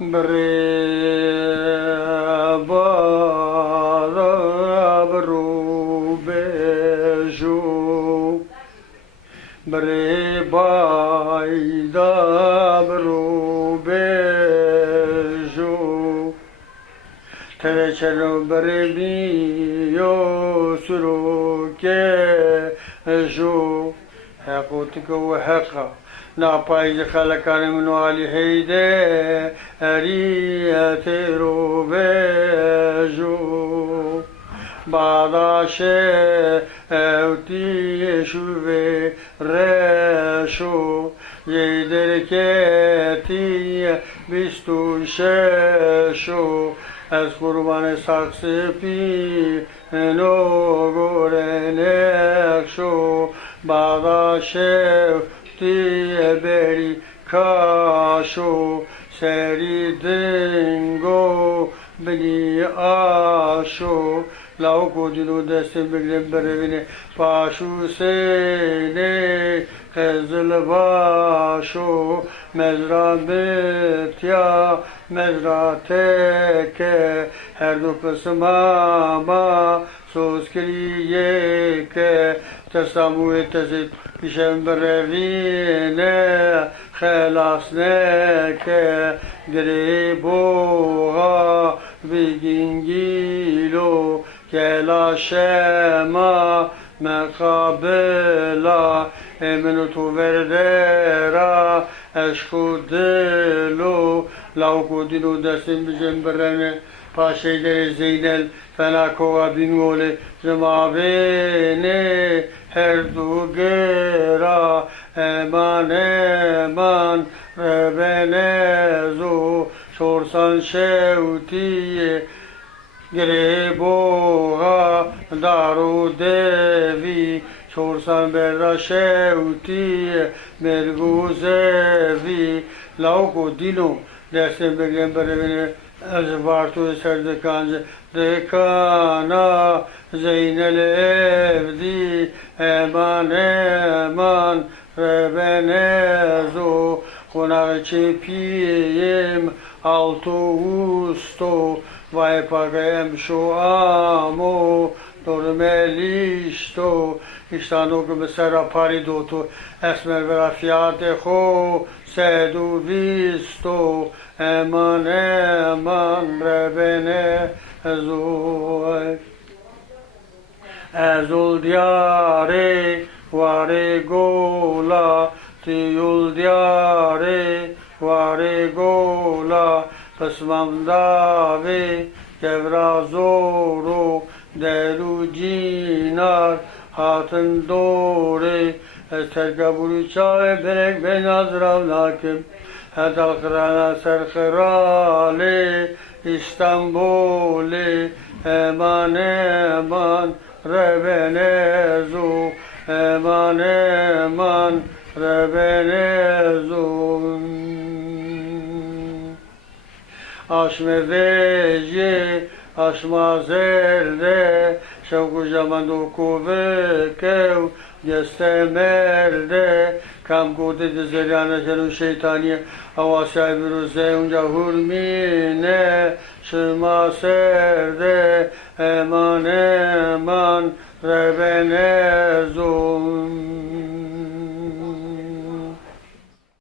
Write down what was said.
بريبا بروبيجو بريبايدا بروبيجو ترچلو بربيو سروكيجو حقوتك وحقا ناپایز خلقان منوالی هیده اریت رو بجو باداشه اوتی شوه رشو یه درکتی بیستو ششو از قربان ساکس پی نو گورنکشو باداشه بری کاشو سری دنگو بلی آشو لاو کو دلو دست بگرم برونه پاشو سینه خزل باشو مزرا بتیا مزرا تکه هر دو قسم ما سوز کریه که تساموی تزید پیشم بروینه خلاص نکه گریبوها بگینگیلو کلا شما مقابلا امنو تو وردرا اشکو دلو لاوکو دلو دستیم بجم برنه پاشیده زینل فناکو بینگوله زمابینه هر دو گرا امان امان ربنزو شورسان شوتیه گریبوها دارو دوی شورسان برا شوتیه مرگوزوی لاوکو دیلو دستم بگم برونه از بارتو سردکانج دکانا زینل افدی امان امان ربنزو خوناقچه پیم altı usto vay pagayem şu amo dormelisto istano come sarà paridoto esmer vera fiate ho sedu visto eman eman rebene ezoi ezul diyare vare gola tiyul diyare vare gola pasmam dave kevrazoro deru cinar hatın dore eser kabul çay berek benazrav nakim hedal kırana serkırale İstanbul'e eman eman rebenezu eman eman rebenezu aşme vece aşma zerde şevku jamandu kuvekev gestemerde kam kode de zeryana şenu şeytaniye avasay biruze unca hurmine şırma serde eman eman rebenezum